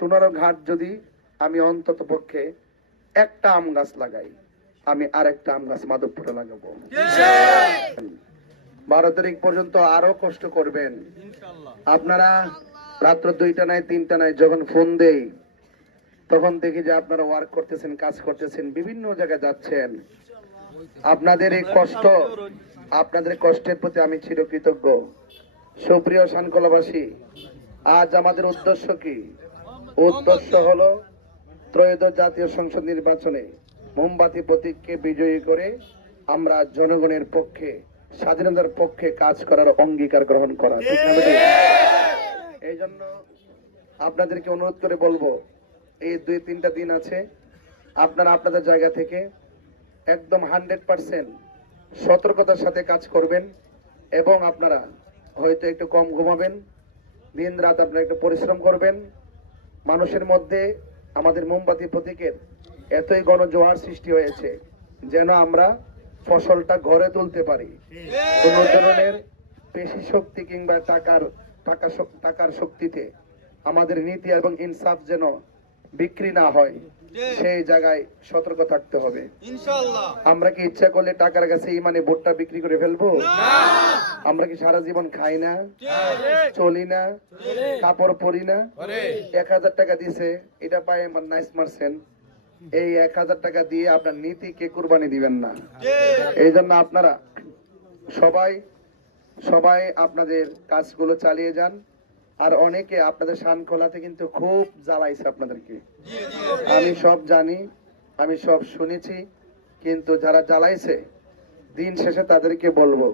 চুনারো ঘাট যদি আমি অন্তত পক্ষে একটা আম গাছ লাগাই, আমি আরেকটা আম গাছ মাধবপুরে লাগাবো। 12 তারিখ পর্যন্ত আরো কষ্ট করবেন আপনারা। রাত্র 2টা নাই 3টা নাই যখন ফোন দেই তখন দেখি যে আপনারা ওয়ার্ক করতেছেন, কাজ করতেছেন, বিভিন্ন জায়গায় যাচ্ছেন। আপনাদের এই কষ্ট, আপনাদের কষ্টের প্রতি আমি চিরকৃতজ্ঞ। সুপ্রিয় শানকোলাবাসী, আজ আমাদের উদ্দেশ্য কি? উদ্দেশ্য হলো ত্রয়োদশ জাতীয় সংসদ নির্বাচনে মোমবাতি প্রতীককে বিজয়ী করে আমরা জনগণের পক্ষে, স্বাধীনতার পক্ষে কাজ করার অঙ্গীকার গ্রহণ করা। এই জন্য আপনাদেরকে অনুরোধ করে বলবো, এই 2-3টা দিন আছে, আপনারা আপনাদের জায়গা থেকে একদম 100% সতর্কতার সাথে কাজ করবেন এবং আপনারা হয়তো একটু কম ঘুমাবেন, দিন রাত আপনারা একটু পরিশ্রম করবেন। মানুষের মধ্যে আমাদের মোমবাতি প্রতীকের এতই গণজোয়ার সৃষ্টি হয়েছে যেন আমরা ফসলটা ঘরে তুলতে পারি। কোন ধরনের পেশি শক্তি কিংবা টাকার শক্তিতে আমাদের নীতি এবং ইনসাফ যেন বিক্রি না হয়, সেই জায়গায় সতর্ক থাকতে হবে। আমরা কি ইচ্ছা করলে টাকার কাছে ইমানে ভোটটা বিক্রি করে ফেলবো? আমরা কি সারা জীবন খাই না, চলি না, কাপড় পরি না? 1000 টাকা দিছে, এটা পাই আমার নাইস মারছেন, এই 1000 টাকা দিয়ে আপনার নীতিকে কুরবানি দিবেন না। এই জন্য আপনারা সবাই আপনাদের কাজগুলো চালিয়ে যান। আর অনেকে আপনাদের শানখোলাতে কিন্তু খুব জ্বালাইছে আপনাদেরকে, আমি সব জানি, আমি সব শুনেছি, কিন্তু যারা জ্বালাইছে দিন শেষে তাদেরকে বলবো,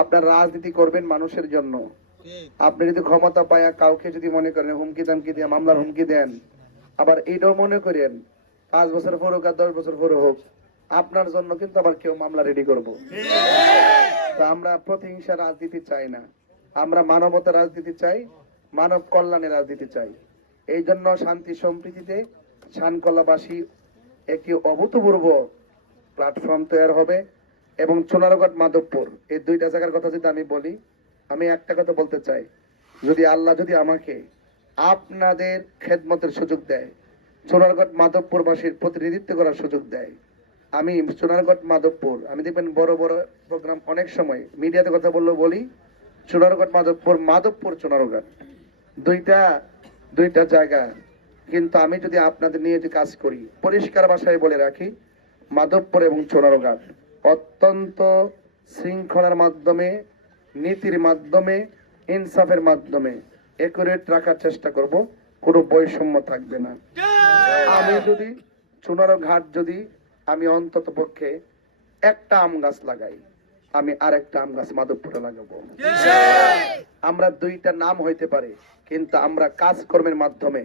আপনার রাজনীতি করবেন মানুষের জন্য। আপনি যদি ক্ষমতা পায়া কাউকে যদি মনে করেন হুমকি দামকি দিয়ে মামলার হুমকি দেন, আবার এটাও মনে করেন 5 বছর পর হোক আর 10 বছর পরে হোক আপনার জন্য কিন্তু আবার কেউ মামলা রেডি করবো। আমরা প্রতিহিংসা রাজনীতি চাই না, আমরা মানবতা রাজনীতি চাই, মানব কল্যাণের রাজনীতি চাই। এই জন্য শান্তি সম্প্রীতিতে শানকোলাবাসী একটি অভূতপূর্ব প্ল্যাটফর্ম তৈরি হবে। এবং চুনারোঘাট মাধবপুর এই 2টা জায়গার কথা যদি আমি বলি, আমি একটা কথা বলতে চাই, যদি আল্লাহ যদি আমাকে আপনাদের খেদমতের সুযোগ দেয়, চুনারোঘাট মাধবপুরবাসীর প্রতিনিধিত্ব করার সুযোগ দেয়, আমি চুনারোঘাট মাধবপুর, আমি দেখবেন বড় বড় প্রোগ্রাম অনেক সময় মিডিয়াতে কথা বললেও বলি চুনারোঘাট মাধবপুর চুনারোঘাট দুইটা জায়গা। কিন্তু আমি যদি আপনাদের নিয়ে যে কাজ করি, পরিষ্কার ভাষায় বলে রাখি, মাধবপুর এবং চুনারোঘাট অত্যন্ত শৃঙ্খলার মাধ্যমে, নীতির মাধ্যমে, ইনসাফের মাধ্যমে একুরেট রাখার চেষ্টা করব, কোনো বৈষম্য থাকবে না। আমি যদি চুনারোঘাট যদি আমি অন্তত পক্ষে একটা আম গাছ লাগাই, আমি আরেকটা আম গাছ মাধবপুরে লাগাবো। আমরা 2টা নাম হইতে পারে, কিন্তু আমরা কাজকর্মের মাধ্যমে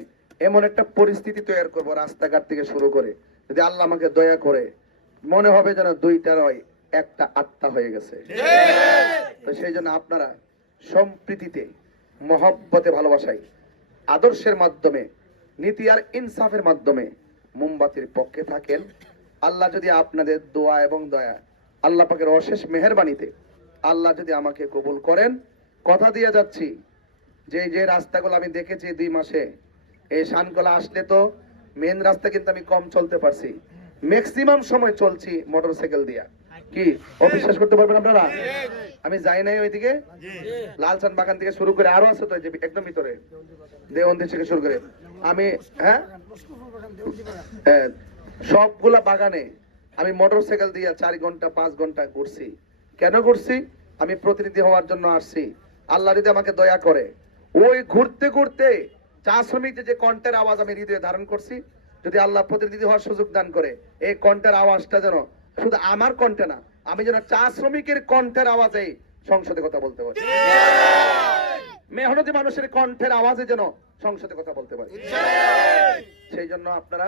এমন একটা পরিস্থিতি তৈরি করব, রাস্তাঘাট থেকে শুরু করে, যদি আল্লাহ আমাকে দয়া করে মনে হবে যেন 2টা নয় একটা আত্মা হয়ে গেছে। তো সেই জন্য আপনারা সম্প্রীতিতে, মহব্বতে, ভালোবাসায়, আদর্শের মাধ্যমে, নীতি আর ইনসাফের মাধ্যমে মোমবাতির পক্ষে থাকেন। আল্লাহ যদি আপনাদের দোয়া এবং দয়া, আল্লাহ পাকের অশেষ মেহেরবানিতে আল্লাহ যদি আমাকে কবুল করেন, কথা দিয়ে যাচ্ছি যে রাস্তাগুলো আমি দেখেছি 2 মাসে, এই শানকোলা আসলে তো মেন রাস্তা কিন্তু আমি কম চলতে পারছি, ম্যাক্সিমাম সময় চলছি মোটরসাইকেল দিয়া। কি অবিশ্বাস করতে পারবেন আপনারা? আমি যাই নাই ওইদিকে, লালচান বাগান থেকে শুরু করে আরো আছে তো, যে একদম ভিতরে দেওবন্দি থেকে শুরু করে আমি সবগুলা বাগানে আমি মোটরসাইকেল দিয়ে 4 ঘন্টা 5 ঘন্টা ঘুরছি। কেন ঘুরছি? আমি প্রতিনিধি হওয়ার জন্য আসছি। আল্লাহ যদি আমাকে দয়া করে, ওই ঘুরতে ঘুরতে চা শ্রমিকদের যে কণ্ঠের আওয়াজ আমি হৃদয়ে ধারণ করছি, যদি আল্লাহ প্রতিনিধি হওয়ার সুযোগ দান করে, এই কণ্ঠের আওয়াজটা যেন শুধু আমার কণ্ঠে না, আমি যেন চা শ্রমিকের কণ্ঠের আওয়াজে সংসদে কথা বলতে পারি, মেহনতি মানুষের কণ্ঠের আওয়াজে যেন সংসদে কথা বলতে পারি। সেই জন্য আপনারা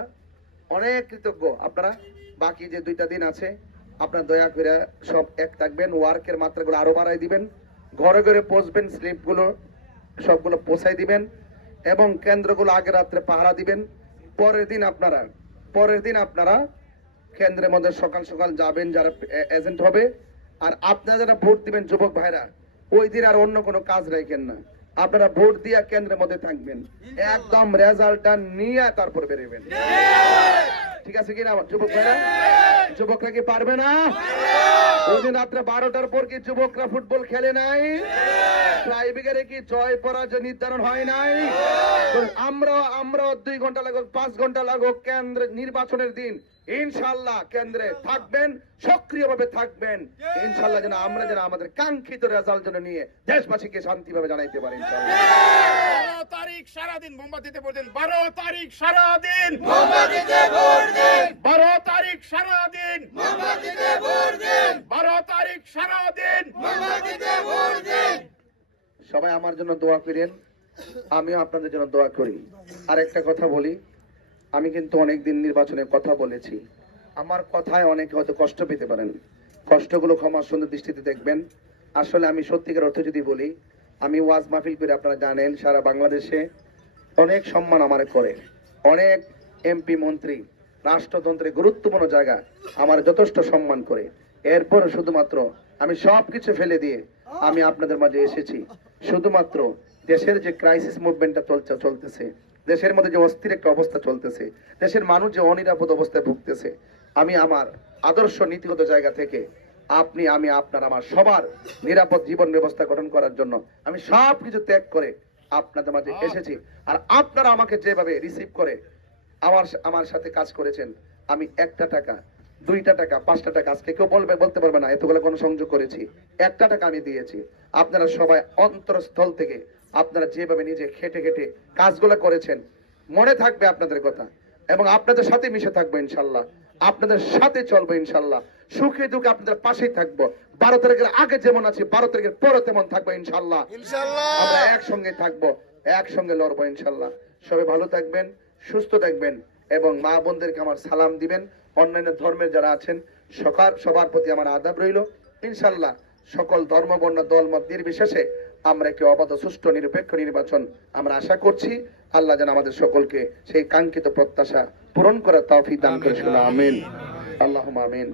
অনেক কৃতজ্ঞ। আপনারা বাকি যে 2টা দিন আছে, আপনারা দয়া করে সব এক থাকবেন, ওয়ার্কের মাত্রাগুলো আরো বাড়াই দিবেন, ঘরে ঘরে পৌঁছবেন, স্লিপগুলো সবগুলো পৌঁছাই দিবেন এবং কেন্দ্রগুলো আগে রাত্রে পাহারা দিবেন। পরের দিন আপনারা কেন্দ্রের মধ্যে সকাল সকাল যাবেন, যারা এজেন্ট হবে। আর আপনারা যারা ভোট দিবেন যুবক ভাইরা, ওই দিন আর অন্য কোনো কাজ রাখেন না, আপনারা ভোট দিয়া কেন্দ্রের মধ্যে থাকবেন, একদম রেজাল্টটা নিয়ে তারপর বেরোবেন। ঠিক আছে কিনা যুবক ভাইরা? যুবকরা কি পারবে না? ওই দিন রাত্রে 12টার পর কি যুবকরা ফুটবল খেলে নাই? ট্রাইব্রেকারে কি জয় পরাজয় নির্ধারণ হয় নাই? আমরা 2 ঘন্টা লাগুক 5 ঘন্টা লাগুক কেন্দ্রে নির্বাচনের দিন ইনশাআল্লাহ কেন্দ্রে থাকবেন, সক্রিয়ভাবে থাকবেন ইনশাআল্লাহ, যেন আমরা যেন আমাদের কাঙ্ক্ষিত রেজাল্ট যেন নিয়ে দেশবাসীকে শান্তিভাবে জানাইতে পারি ইনশাআল্লাহ। 12 তারিখ সারাদিন মোমবাতিতে ভোট দিন। 12 তারিখ সারাদিন মোমবাতিতে ভোট দিন। 12 তারিখ সারাদিন মোমবাতিতে ভোট দিন। 12 তারিখ সারাদিন মোমবাতিতে ভোট দিন। সবাই আমার জন্য দোয়া করেন, আমিও আপনাদের জন্য দোয়া করি। আর একটা কথা বলি, আমি কিন্তু অনেকদিন নির্বাচনের কথা বলেছি, আমার কথায় অনেকে হয়তো কষ্ট পেতে পারেন, কষ্টগুলো ক্ষমা সুন্দর দৃষ্টিতে দেখবেন। আসলে আমি সত্যিকার অর্থে যদি বলি, আমি ওয়াজ মাহফিল করে আপনারা জানেন সারা বাংলাদেশে অনেক সম্মান আমার করে, অনেক এমপি মন্ত্রী রাষ্ট্রতন্ত্রে গুরুত্বপূর্ণ জায়গা আমার যথেষ্ট সম্মান করে। এরপর শুধুমাত্র আমি সবকিছু ফেলে দিয়ে আমি আপনাদের মাঝে এসেছি শুধুমাত্র দেশের যে ক্রাইসিস মুভমেন্টটা চলতেছে, দেশের মধ্যে যে অস্থির একটা অবস্থা চলতেছে, দেশের মানুষ যে অনিরাপদ অবস্থায় ভুগতেছে, আমি আমার আদর্শ নীতিগত জায়গা থেকে আমি আপনার আমার সবার নিরাপদ জীবন ব্যবস্থা গঠন করার জন্য আমি সবকিছু ত্যাগ করে আপনাদের মাঝে এসেছি। আর আপনারা আমাকে যেভাবে রিসিভ করে আমার সাথে কাজ করেছেন, আমি 1টা টাকা 2টা টাকা 5টা টাকা আজকে কেউ বলতে পারবে না এতগুলো কোনো সংযোগ করেছি, 1টা টাকা আমি দিয়েছি। আপনারা সবাই অন্তরস্থল থেকে আপনারা যেভাবে নিজে খেটে খেটে কাজগুলো করেছেন, মনে থাকবে আপনাদের কথা এবং আপনাদের সাথে মিশে থাকবো ইনশাল্লাহ, আপনাদের সাথে চলবো ইনশাল্লাহ, সুখে দুঃখে আপনাদের পাশেই থাকবো। 12 তারিখের আগে যেমন আছি 12 তারিখের পরে তেমন থাকবো ইনশাল্লাহ। আমরা একসঙ্গে থাকবো, একসঙ্গে লড়বো ইনশাল্লাহ। সবাই ভালো থাকবেন, সুস্থ থাকবেন এবং মা বোনদেরকে আমার সালাম দিবেন। অন্যান্য ধর্মের যারা আছেন সবার প্রতি আমার আদাব রইল। ইনশাল্লাহ সকল ধর্ম বর্ণ দল মত নির্বিশেষে আমরা একটি অবাধ সুষ্ঠু নিরপেক্ষ নির্বাচন আমরা আশা করছি। আল্লাহ যেন আমাদের সকলকে সেই কাঙ্ক্ষিত প্রত্যাশা পূরণ করার তৌফিক দান করেন। আমিন, আল্লাহুম্মা আমিন।